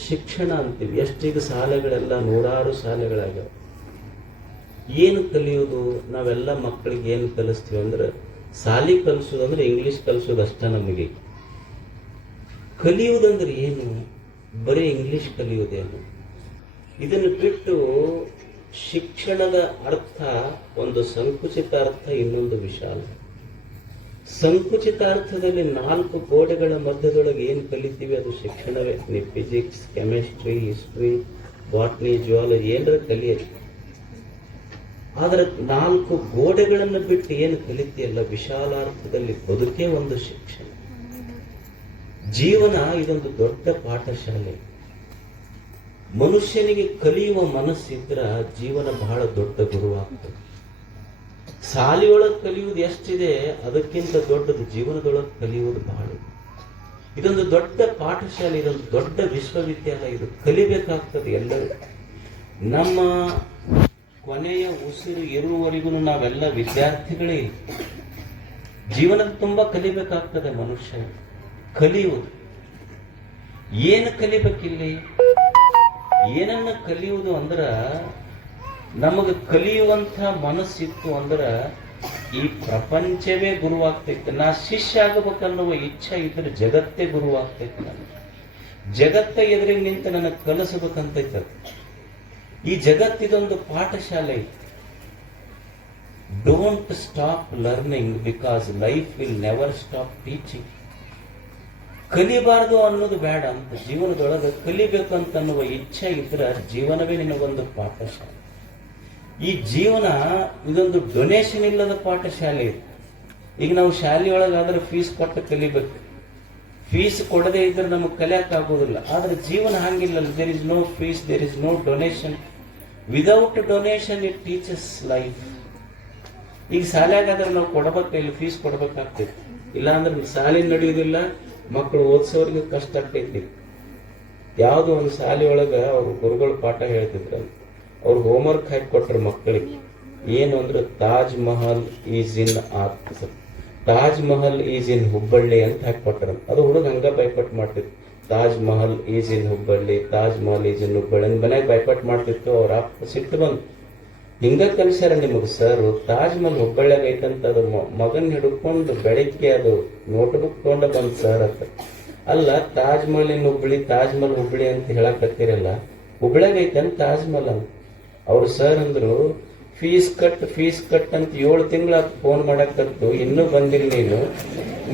ಶಿಕ್ಷಣ ಅಂತೀವಿ, ಎಷ್ಟೀಗ ಶಾಲೆಗಳೆಲ್ಲ ನೂರಾರು ಶಾಲೆಗಳಾಗ್ಯಾವ. ಏನು ಕಲಿಯೋದು? ನಾವೆಲ್ಲ ಮಕ್ಕಳಿಗೆ ಏನು ಕಲಿಸ್ತೀವಿ ಅಂದ್ರೆ, ಶಾಲೆ ಕಲಿಸೋದು ಅಂದ್ರೆ ಇಂಗ್ಲಿಷ್ ಕಲಿಸೋದು ಅಷ್ಟ. ನಮಗೆ ಕಲಿಯುವುದಂದ್ರೆ ಏನು? ಬರೀ ಇಂಗ್ಲಿಷ್ ಕಲಿಯುವುದೇನು? ಇದನ್ನು ಬಿಟ್ಟು ಶಿಕ್ಷಣದ ಅರ್ಥ ಒಂದು ಸಂಕುಚಿತ ಅರ್ಥ, ಇನ್ನೊಂದು ವಿಶಾಲ. ಸಂಕುಚಿತ ಅರ್ಥದಲ್ಲಿ 4 ಗೋಡೆಗಳ ಮಧ್ಯದೊಳಗೆ ಏನು ಕಲಿತೀವಿ ಅದು ಶಿಕ್ಷಣವೇ. ನೀವು physics, chemistry, history, botany, zoology ಏನರ ಕಲಿಯಿರಿ. ಆದ್ರೆ 4 ಗೋಡೆಗಳನ್ನು ಬಿಟ್ಟು ಏನು ಕಲಿತೀಯಲ್ಲ, ವಿಶಾಲಾರ್ಥದಲ್ಲಿ ಬದುಕೇ ಒಂದು ಶಿಕ್ಷಣ. ಜೀವನ ಇದೊಂದು ದೊಡ್ಡ ಪಾಠಶಾಲೆ. ಮನುಷ್ಯನಿಗೆ ಕಲಿಯುವ ಮನಸ್ಸಿದ್ರ ಜೀವನ ಬಹಳ ದೊಡ್ಡ ಗುರುವಾಗ್ತದೆ. ಶಾಲೆಯೊಳಗೆ ಕಲಿಯುವುದು ಎಷ್ಟಿದೆ, ಅದಕ್ಕಿಂತ ದೊಡ್ಡದು ಜೀವನದೊಳಗೆ ಕಲಿಯುವುದು ಬಹಳ. ಇದೊಂದು ದೊಡ್ಡ ಪಾಠಶಾಲೆ, ಇದೊಂದು ದೊಡ್ಡ ವಿಶ್ವವಿದ್ಯಾಲಯ. ಇದು ಕಲಿಬೇಕಾಗ್ತದೆ ಎಲ್ಲರೂ. ನಮ್ಮ ಕೊನೆಯ ಉಸಿರು ಇರುವವರೆಗೂ ನಾವೆಲ್ಲ ವಿದ್ಯಾರ್ಥಿಗಳೇ. ಜೀವನದ ತುಂಬಾ ಕಲಿಬೇಕಾಗ್ತದೆ ಮನುಷ್ಯ. ಕಲಿಯುವುದು ಏನು ಕಲಿಬೇಕಿಲ್ಲಿ? ಏನನ್ನ ಕಲಿಯುವುದು ಅಂದ್ರ, ನಮಗೆ ಕಲಿಯುವಂತ ಮನಸ್ಸಿತ್ತು ಅಂದ್ರ ಈ ಪ್ರಪಂಚವೇ ಗುರುವಾಗ್ತೈತೆ. ನಾ ಶಿಷ್ಯ ಆಗಬೇಕನ್ನುವ ಇಚ್ಛೆ ಇದ್ರೆ ಜಗತ್ತೇ ಗುರುವಾಗ್ತೈತೆ. ನನಗೆ ಜಗತ್ತ ಎದುರಿಗೆ ನಿಂತು ನನಗೆ ಕಲಿಸಬೇಕಂತೈತೆ. ಈ ಜಗತ್ತಿದೊಂದು ಪಾಠಶಾಲೆ ಐತೆ. Don't stop learning because life will never stop teaching. ಕಲಿಬಾರ್ದು ಅನ್ನೋದು ಬೇಡ ಅಂತ. ಜೀವನದೊಳಗೆ ಕಲಿಬೇಕಂತ ಅನ್ನುವ ಇಚ್ಛೆ ಇದ್ರೆ ಜೀವನವೇ ನಿನಗೊಂದು ಪಾಠಶಾಲೆ. ಈ ಜೀವನ ಇದೊಂದು ಡೊನೇಷನ್ ಇಲ್ಲದ ಪಾಠಶಾಲೆ ಇದೆ. ಈಗ ನಾವು ಶಾಲೆಯೊಳಗಾದ್ರೆ ಫೀಸ್ ಕೊಟ್ಟು ಕಲಿಬೇಕು. ಫೀಸ್ ಕೊಡದೇ ಇದ್ರೆ ನಮಗೆ ಕಲಿಯಕ್ ಆಗೋದಿಲ್ಲ. ಆದ್ರೆ ಜೀವನ ಹಂಗಿಲ್ಲ. There is no fees, there is no donation. Without donation it teaches life. ಈಗ ಶಾಲೆಗಾದ್ರೆ ನಾವು ಕೊಡಬೇಕು, ಇಲ್ಲಿ ಫೀಸ್ ಕೊಡ್ಬೇಕಾಗ್ತೈತಿ. ಇಲ್ಲ ಅಂದ್ರೆ ಶಾಲೆ ನಡೆಯುವುದಿಲ್ಲ, ಮಕ್ಕಳು ಓದಿಸೋರಿಗೆ ಕಷ್ಟ ಆಗ್ತೈತಿ. ಯಾವುದೋ ಒಂದು ಶಾಲೆಯೊಳಗ ಅವ್ರು ಗುರುಗಳು ಪಾಠ ಹೇಳ್ತಿದ್ರು. ಅವ್ರು ಹೋಮ್ವರ್ಕ್ ಹಾಕಿ ಕೊಟ್ರು ಮಕ್ಕಳಿಗೆ. ಏನು ಅಂದ್ರೆ Taj Mahal is in Taj Mahal is in Hubballi ಅಂತ ಹಾಕಿ ಕೊಟ್ರ. ಅದು ಹುಡುಗ ಹಂಗ ಬೈಪಟ್ ಮಾಡ್ತಿತ್ತು. Taj Mahal is in Hubballi, Taj Mahal is in Hubballi ಮನ್ಯಾಗ ಬೈಪಟ್ ಮಾಡ್ತಿತ್ತು. ಅವ್ರ ಅಪ್ಪ ಸಿಟ್ಟು ಬಂದು, ಹಿಂಗ ಕಲಿಸ್ಯಾರ ನಿಮಗ್ ಸರ್, ತಾಜ್ ಮಹಲ್ ಹುಬ್ಬಳ್ಳಿಯಾಗ ಐತಂತ ಅದು ಮಗನ್ ಹಿಡ್ಕೊಂಡು ಬೆಳಿಗ್ಗೆ ಅದು ನೋಟ್ಬುಕ್ ತಗೊಂಡ ಬಂದ್ ಸರ್ ಅಂತ. ಅಲ್ಲ, ತಾಜ್ ಮಹಲ್ ಇನ್ ಹುಬ್ಬಳ್ಳಿ, ತಾಜ್ ಮಹಲ್ ಹುಬ್ಬಳ್ಳಿ ಅಂತ ಹೇಳಕತ್ತೀರಲ್ಲ, ಹುಬ್ಬಳ್ಳಿಯಾಗ ಐತಂತ ತಾಜ್ ಮಹಲ್ ಅಂತ. ಅವ್ರು ಸರ್ ಅಂದ್ರು, ಫೀಸ್ ಕಟ್ ಅಂತ 7 ತಿಂಗಳ ಫೋನ್ ಮಾಡಕತ್ತು, ಇನ್ನೂ ಬಂದಿಲ್ಲ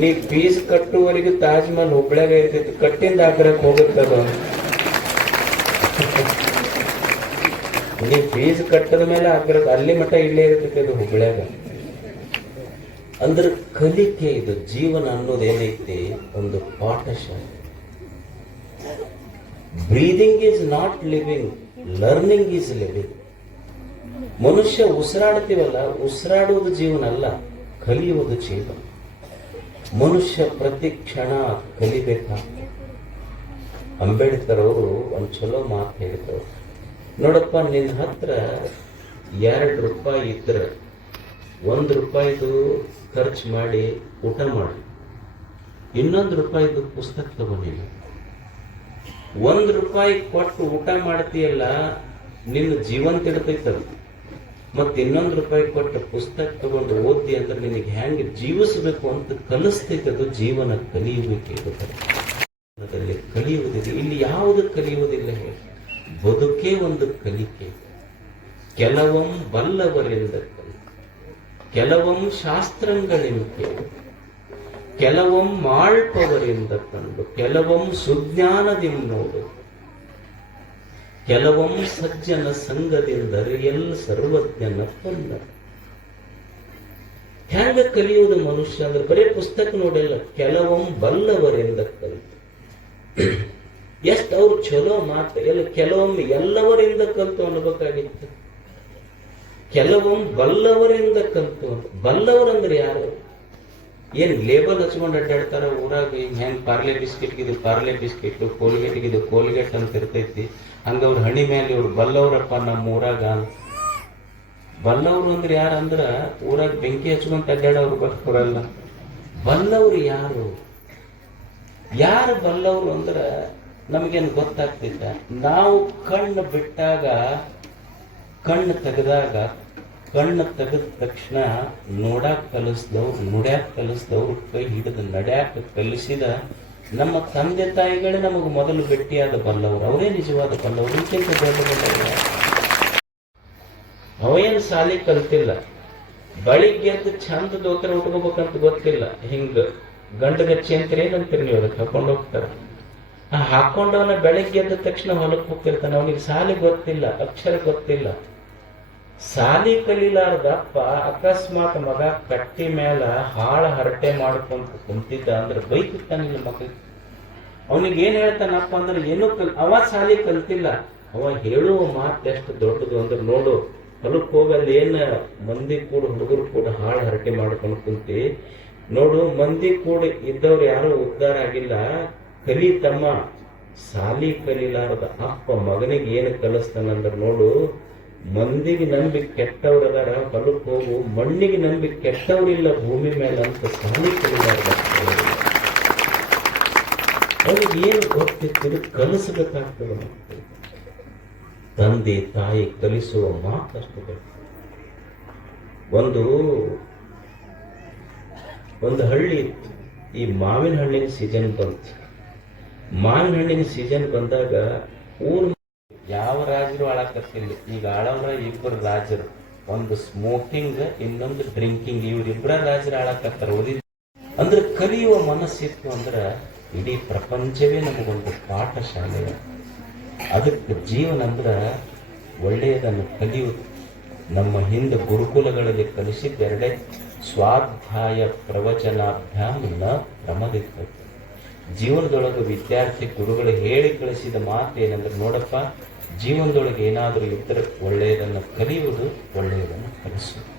ನೀ ಫೀಸ್ ಕಟ್ಟುವರೆಗೂ ತಾಜ್ ಮಹಲ್ ಹುಬ್ಬಳ್ಳಿಯಾಗ ಇರ್ತಿತ್ತು, ಕಟ್ಟಿಂದ ಆಗ್ರಹಕ್ಕೆ ಹೋಗುತ್ತದ. ನೀ ಫೀಸ್ ಕಟ್ಟದ ಮೇಲೆ ಆಗ್ರಹ ಅಲ್ಲಿ ಮಠ ಇಲ್ಲೇ ಇರ್ತೈತೆ ಅದು ಹುಬ್ಬಳ್ಳಿಯಾಗ. ಅಂದ್ರೆ ಕಲಿಕೆ ಇದು. ಜೀವನ ಅನ್ನೋದೇನೈತಿ ಒಂದು ಪಾಠಶಾಲೆ. Breathing is not living, learning is living. ಮನುಷ್ಯ ಉಸಿರಾಡ್ತೀವಲ್ಲ, ಉಸಿರಾಡುವುದು ಜೀವನ ಅಲ್ಲ, ಕಲಿಯುವುದು ಜೀವನ. ಮನುಷ್ಯ ಪ್ರತಿ ಕ್ಷಣ ಕಲಿಬೇಕಾಗ್ತದೆ. ಅಂಬೇಡ್ಕರ್ ಅವರು ಒಂದು ಚಲೋ ಮಾತು ಹೇಳಿದ್ರು. ನೋಡಪ್ಪ, ನಿನ್ನ ಹತ್ರ 2 ರೂಪಾಯಿ ಇದ್ರೆ 1 ರೂಪಾಯಿದು ಖರ್ಚು ಮಾಡಿ ಊಟ ಮಾಡಿ, 1 ರೂಪಾಯಿದು ಪುಸ್ತಕ ತಗೊಂಡಿಲ್ಲ. 1 ರೂಪಾಯಿ ಕೊಟ್ಟು ಊಟ ಮಾಡ್ತೀಯಲ್ಲ, ನಿನ್ನ ಜೀವನ ತಿಡ್ತೈತದ. ಮತ್ 1 ರೂಪಾಯಿ ಕೊಟ್ಟು ಪುಸ್ತಕ ತಗೊಂಡು ಓದಿ ಅಂದ್ರೆ ನಿನಗೆ ಹೆಂಗ್ ಜೀವಿಸಬೇಕು ಅಂತ ಕಲಿಸ್ತೈತದು. ಜೀವನ ಕಲಿಯಬೇಕಿರುತ್ತದೆ, ಕಲಿಯುವುದಿದೆ. ಇಲ್ಲಿ ಯಾವುದು ಕಲಿಯುವುದಿಲ್ಲ ಹೇಳಿ. ಬದುಕೇ ಒಂದು ಕಲಿಕೆ. ಕೆಲವಂ ಬಲ್ಲವರಿಂದ ಕಲಿ, ಕೆಲವಂ ಶಾಸ್ತ್ರಗಳಿಂದ ಕೇಳಿ, ಕೆಲವಂ ಮಾಳ್ಪವರಿಂದ ಕಂಡು, ಕೆಲವಂ ಸುಜ್ಞಾನದಿಂದ ನೋಡು, ಕೆಲವಂ ಸಜ್ಜನ ಸಂಘದಿಂದ ಎಲ್ಲ ಸರ್ವಜ್ಞನ ಕೊಂದ. ಹೆಂಗ ಕಲಿಯುವುದು ಮನುಷ್ಯ ಅಂದ್ರೆ ಬರೀ ಪುಸ್ತಕ ನೋಡಿಲ್ಲ, ಕೆಲವಂ ಬಲ್ಲವರಿಂದ ಕಲಿತು. ಎಷ್ಟು ಅವ್ರು ಚಲೋ ಮಾತು. ಕೆಲವೊಮ್ಮೆ ಎಲ್ಲವರಿಂದ ಕಲ್ತು ಅನ್ಬೇಕಾಗಿತ್ತು. ಕೆಲವೊಮ್ಮೆ ಬಲ್ಲವರಿಂದ ಕಲ್ತು. ಬಲ್ಲವರಂದ್ರೆ ಯಾರು? ಏನ್ ಲೇಬಲ್ ಹಚ್ಕೊಂಡು ಅಡ್ಡಾಡ್ತಾರ ಊರಾಗ. ಹೆಂಗ್ ಪಾರ್ಲೆ ಬಿಸ್ಕೆಟ್ಗಿದು ಪಾರ್ಲೆ ಬಿಸ್ಕೆಟ್, ಕೋಲ್ಗೇಟ್ಗಿದು ಕೋಲ್ಗೇಟ್ ಅಂತ ಇರ್ತೈತಿ. ಹಂಗ ಅವ್ರ ಹಣಿ ಮೇಲೆ ಇವ್ರು ಬಲ್ಲವ್ರಪ್ಪ ನಮ್ಮ ಊರಾಗ. ಬಲ್ಲವ್ರು ಅಂದ್ರೆ ಯಾರಂದ್ರ ಊರಾಗ ಬೆಂಕಿ ಹಚ್ಕೊಂತ ಅಡ್ಡಾಡವ್ರು ಬರಲ್ಲ. ಬಲ್ಲವ್ರು ಯಾರು? ಯಾರು ಬಲ್ಲವ್ರು ಅಂದ್ರ ನಮಗೇನು ಗೊತ್ತಾಗ್ತಿದ್ದ. ನಾವು ಕಣ್ಣು ಬಿಟ್ಟಾಗ, ಕಣ್ಣು ತೆಗೆದಾಗ, ಕಣ್ಣು ತೆಗೆದ ತಕ್ಷಣ ನೋಡಾಕ್ ಕಲಿಸ್ದವ್ರು, ನುಡ್ಯಾಕ್ ಕಲಿಸ್ದವ್ರು, ಕೈ ಹಿಡಿದು ನಡ್ಯಾಕ ಕಲಿಸಿದ ನಮ್ಮ ತಂದೆ ತಾಯಿಗಳೇ ನಮಗೆ ಮೊದಲು ಭೇಟಿಯಾದ ಬಲ್ಲವರು. ಅವರೇ ನಿಜವಾದ ಬಲ್ಲವರು. ಇದಕ್ಕಿಂತ ದೊಡ್ಡ ಬಲ್ಲವರು. ಅವೇನು ಸಾಲಿ ಕಲ್ತಿಲ್ಲ. ಬೆಳಿಗ್ಗೆ ಎದ್ದು ಚಂದ ದೋತ್ರ ಉಟ್ಕೋಬೇಕಂತ ಗೊತ್ತಿಲ್ಲ. ಹಿಂಗ ಗಂಡಗಚ್ಚಿ ಅಂತೀರಿ, ಏನಂತೀರಿ ನೀವು? ಅದಕ್ಕೆ ಹಾಕೊಂಡು ಹೋಗ್ತಾರ. ಹಾಕೊಂಡವನ ಬೆಳಿಗ್ಗೆ ಎದ್ದ ತಕ್ಷಣ ಹೊಲಕ್ಕೆ ಹೋಗ್ತಿರ್ತಾನೆ. ಅವನಿಗೆ ಸಾಲಿ ಗೊತ್ತಿಲ್ಲ, ಅಕ್ಷರ ಗೊತ್ತಿಲ್ಲ. ಸಾಲಿ ಕಲೀಲಾರ್ದಪ್ಪ ಅಕಸ್ಮಾತ್ ಮಗ ಕಟ್ಟಿ ಮೇಲ ಹಾಳ ಹರಟೆ ಮಾಡ್ಕೊಂತ ಕುಂತಿದ್ದ ಅಂದ್ರೆ ಬೈತಿರ್ತಾನಿಲ್ಲ ಮಕ್ಕಳಿಗೆ. ಅವನಿಗೆ ಏನ್ ಹೇಳ್ತಾನಪ್ಪ ಅಂದ್ರೆ ಏನೂ ಅವ ಸಾಲಿ ಕಲ್ತಿಲ್ಲ. ಅವ ಹೇಳುವ ಮಾತು ಎಷ್ಟು ದೊಡ್ಡದು ಅಂದ್ರೆ, ನೋಡು ಹೊಲಕ್ಕೆ ಹೋಗಲ್ಲಿ ಏನ್ ಮಂದಿ ಕೂಡ ಹುಡುಗರು ಕೂಡ ಹಾಳ ಹರಟೆ ಮಾಡ್ಕೊಂಡು ಕುಂತಿ ನೋಡು, ಮಂದಿ ಕೂಡ ಇದ್ದವ್ರು ಯಾರು ಉದ್ಧಾರ ಆಗಿಲ್ಲ. ಕಲಿ ತಮ್ಮ, ಸಾಲಿ ಕಲೀಲಾರದ ಅಪ್ಪ ಮಗನಿಗೆ ಏನು ಕಲಿಸ್ತಾನಂದ್ರೆ, ನೋಡು ಮಂದಿಗೆ ನಂಬಿ ಕೆಟ್ಟವ್ರದಾರ, ಹೊಲಕ್ಕೆ ಹೋಗು, ಮಣ್ಣಿಗೆ ನಂಬಿ ಕೆಟ್ಟವ್ರಿಲ್ಲ ಭೂಮಿ ಮೇಲೆ ಅಂತ ಸಾಲಿ ಕಲೀಲಾರ್ದ ಅವ್ರಿಗೆ ಏನು ಗೊತ್ತಿತ್ತು ಕಲಿಸಬೇಕಾಗ್ತದೆ. ಮಕ್ಕಳು ತಂದೆ ತಾಯಿ ಕಲಿಸುವ ಮಾತಷ್ಟು ಬೇಕು. ಒಂದು ಹಳ್ಳಿ ಇತ್ತು. ಈ ಮಾವಿನ ಹಣ್ಣಿನ ಸೀಸನ್ ಬಂತು. ಮಾವಿನ ಹಣ್ಣಿನ ಸೀಸನ್ ಬಂದಾಗ ಊರ್ ಯಾವ ರಾಜರು ಆಳಕತ್ತಿಲ್ಲ. ಈಗ ಆಳವ್ರ 2 ರಾಜರು, ಒಂದು ಸ್ಮೋಕಿಂಗ್, ಇನ್ನೊಂದು ಡ್ರಿಂಕಿಂಗ್. ಇವ್ರಿಬ್ರ ರಾಜರು ಆಳಕತ್ತಾರ. ಅಂದ್ರೆ ಕಲಿಯುವ ಮನಸ್ಸಿತ್ತು ಅಂದ್ರ ಇಡೀ ಪ್ರಪಂಚವೇ ನಮಗೊಂದು ಪಾಠಶಾಲೆ. ಅದಕ್ಕೆ ಜೀವನ ಅಂದ್ರ ಒಳ್ಳೆಯದನ್ನು ಕಲಿಯುವುದು. ನಮ್ಮ ಹಿಂದೆ ಗುರುಕುಲಗಳಲ್ಲಿ ಕಲಿಸಿದ್ದೆರಡೇ, ಸ್ವಾಧ್ಯಾಯ ಪ್ರವಚನಾಭ್ಯಾಂ ನ ಪ್ರಮದಿತ. ಜೀವನದೊಳಗೆ ವಿದ್ಯಾರ್ಥಿ ಗುರುಗಳು ಹೇಳಿ ಕಳಿಸಿದ ಮಾತು ಏನಂದ್ರೆ, ನೋಡಪ್ಪ, ಜೀವನದೊಳಗೆ ಏನಾದರೂ ಇದ್ದರೆ ಒಳ್ಳೆಯದನ್ನು ಕಲಿಯುವುದು, ಒಳ್ಳೆಯದನ್ನು ಕಲಿಸುವುದು.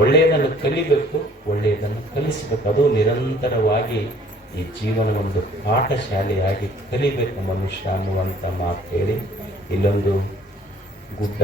ಒಳ್ಳೆಯದನ್ನು ಕಲಿಬೇಕು, ಒಳ್ಳೆಯದನ್ನು ಕಲಿಸಬೇಕು. ಅದು ನಿರಂತರವಾಗಿ ಈ ಜೀವನ ಒಂದು ಪಾಠಶಾಲೆಯಾಗಿ ಕಲಿಬೇಕು ಮನುಷ್ಯ ಅನ್ನುವಂಥ ಮಾತು ಹೇಳಿ ಇಲ್ಲೊಂದು ಗುಡ್ಡ